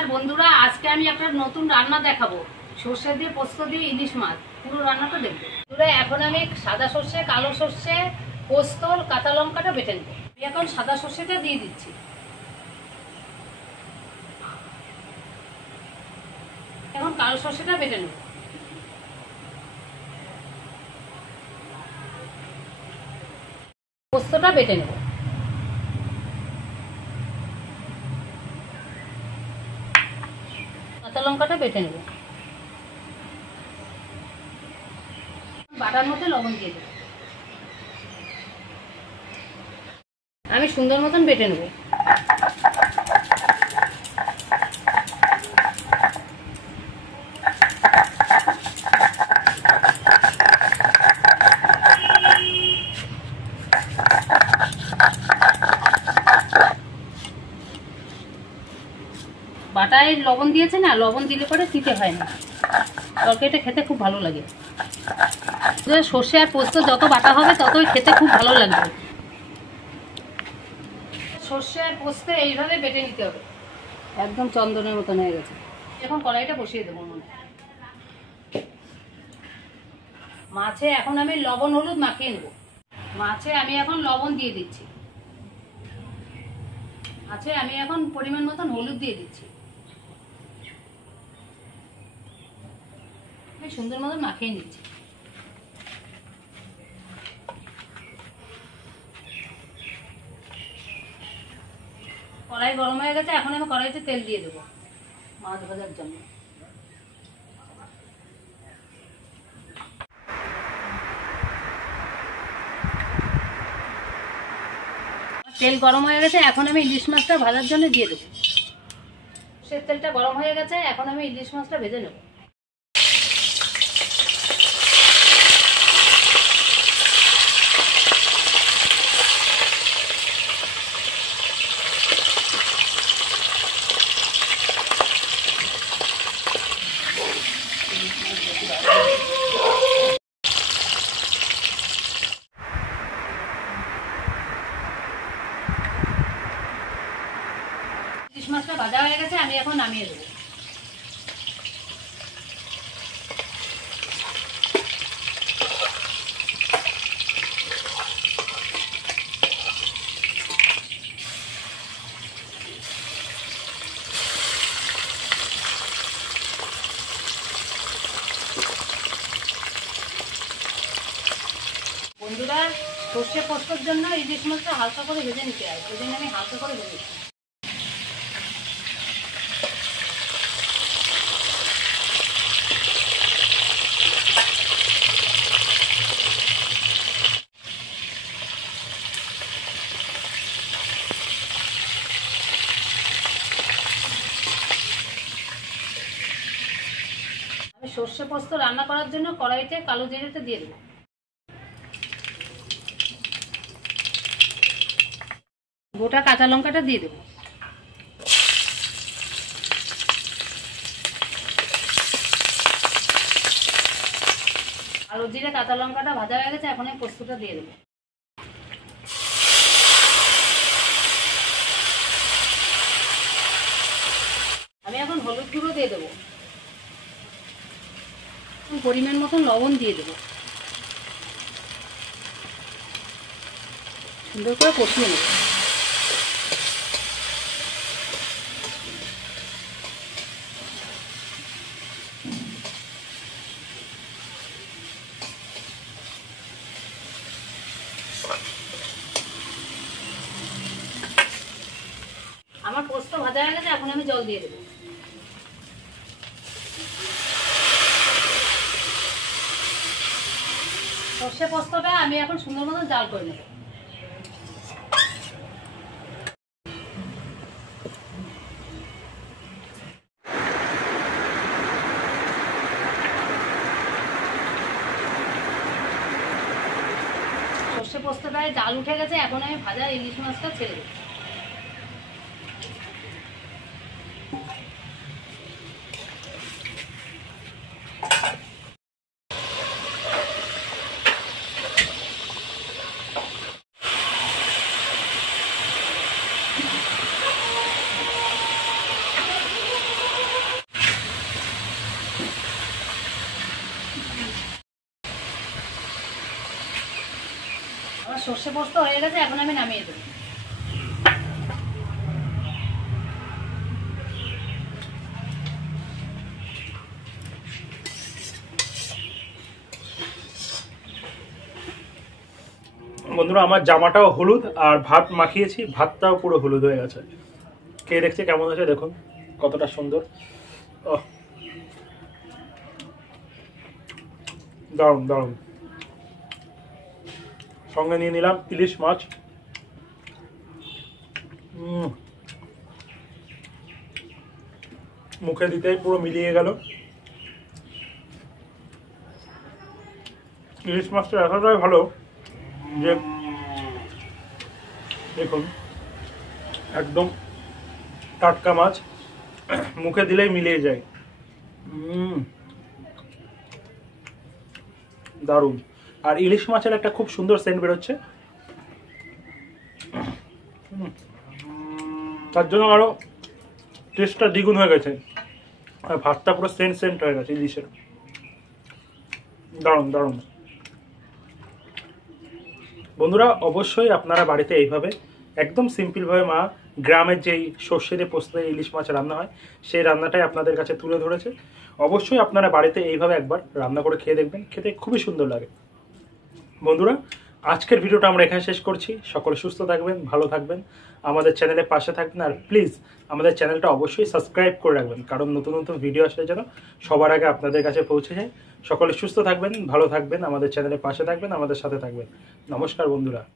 নমস্কার বন্ধুরা, আজকে আমি একটা নতুন রান্না দেখাবো। সর্ষে দিয়ে পোস্ত দিয়ে ইলিশ মাছ। পুরো রান্নাটা দেখবো বন্ধুরা। এখন আমি সাদা সর্ষে, কালো সর্ষে, পোস্ত, কাঁচা লঙ্কাটা বেটে নেবো। আমি এখন সাদা সর্ষেটা দিয়ে দিচ্ছি। এখন কালো সর্ষেটা বেটে নেবো। পোস্তটা বেটে নেবো। কাঁচা লঙ্কাটা বেটে নেবো। বাটার মধ্যে লবণ দিয়ে দেবো। আমি সুন্দর মতন বেটে নেবো। বাটায় লবণ দিয়েছে না, লবণ দিলে পরে তিতে হয় না, তরকারিটা খেতে খুব ভালো লাগে। সর্ষে আর পোস্ত যত বাটা হবে ততই খেতে খুব ভালো লাগবে। সর্ষে আর পোস্ত এইভাবে বেটে নিতে হবে, একদম চন্দনের মতন হয়ে গেছে। এখন কড়াইটা বসিয়ে দেবো। মাছে এখন আমি লবণ হলুদ মাখিয়ে নেব। মাছে আমি এখন লবণ দিয়ে দিচ্ছি। মাছে আমি এখন পরিমাণ মতন হলুদ দিয়ে দিচ্ছি। সুন্দর মতন মাখিয়ে নিচ্ছি। কড়াই গরম হয়ে গেছে, এখন আমি কড়াইতে তেল দিয়ে দেবো মাছ ভাজার জন্য। তেল গরম হয়ে গেছে, এখন আমি ইলিশ মাছটা ভাজার জন্য দিয়ে দেবো। সে তেলটা গরম হয়ে গেছে, এখন আমি ইলিশ মাছটা ভেজে নেব। ইলিশ মাছটা ভাজা হয়ে গেছে, আমি এখন নামিয়ে দেবো। বন্ধুরা, সর্ষে পোস্তর জন্য ইলিশ মাছটা হালকা করে ভেজে নিতে হয়, ওই জন্য আমি হালকা করে ভেজেছি। আমি সর্ষে পোস্ত রান্না করার জন্য কড়াইতে কালো জিরেটা দিয়ে দেবো। গোটা কাঁচা লঙ্কাটা দিয়ে দেবো। কালো জিরে কাঁচা লঙ্কাটা ভাজা হয়ে গেছে, এখন আমি পোস্তটা দিয়ে দেবো। আমি এখন হলুদ গুঁড়ো দিয়ে দেবো। পরিমাণ মতন লবণ দিয়ে দেবো। সুন্দর করে কষিয়ে নেব। আমার পোস্ত ভাজা হয়ে গেছে, এখন আমি জল দিয়ে দেবো। সর্ষে পোস্তটা আমি এখন সুন্দর মতো জাল করে নেব। সর্ষে পোস্তটায় জাল উঠে গেছে, এখন আমি ভাজা ইলিশ মাছটা ছেড়ে দেবো। সর্ষে পোস্ত হয়ে গেছে, এখন আমি নামিয়ে দেবো। বন্ধুরা আমার জামাটাও হলুদ আর ভাত মাখিয়েছি, ভাতটাও পুরো হলুদ হয়ে গেছে। কে দেখছে কেমন আছে দেখুন, কতটা সুন্দর। দারুণ দারুণ। সঙ্গে নিয়ে নিলাম ইলিশ মাছ। মুখে দিতেই পুরো মিলিয়ে গেল। ইলিশ মাছটা এতটাই ভালো যে দেখুন একদম টাটকা মাছ, মুখে দিলেই মিলিয়ে যায়। দারুণ। আর ইলিশ মাছের একটা খুব সুন্দর সেন্ট বেরোচ্ছে, তার জন্য আরো টেস্টটা দ্বিগুণ হয়ে গেছে। আর ভাতটা পুরো সেন্ট সেন্ট হয়ে গেছে ইলিশের। দারুণ দারুণ। বন্ধুরা অবশ্যই আপনারা বাড়িতে এইভাবে একদম সিম্পলভাবে মা গ্রামের যেই সর্ষে দিয়ে পোস্ত দিয়ে ইলিশ মাছ রান্না হয় সেই রান্নাটাই আপনাদের কাছে তুলে ধরেছে। অবশ্যই আপনারা বাড়িতে এইভাবে একবার রান্না করে খেয়ে দেখবেন, খেতে খুবই সুন্দর লাগে। বন্ধুরা আজকের ভিডিওটা আমরা এখানে শেষ করছি। সকলে সুস্থ থাকবেন, ভালো থাকবেন, আমাদের চ্যানেলের পাশে থাকবেন। আর প্লিজ আমাদের চ্যানেলটা অবশ্যই সাবস্ক্রাইব করে রাখবেন, কারণ নতুন নতুন ভিডিও আসলে যেন সবার আগে আপনাদের কাছে পৌঁছে যায়। সকলে সুস্থ থাকবেন, ভালো থাকবেন, আমাদের চ্যানেলের পাশে থাকবেন, আমাদের সাথে থাকবেন। নমস্কার বন্ধুরা।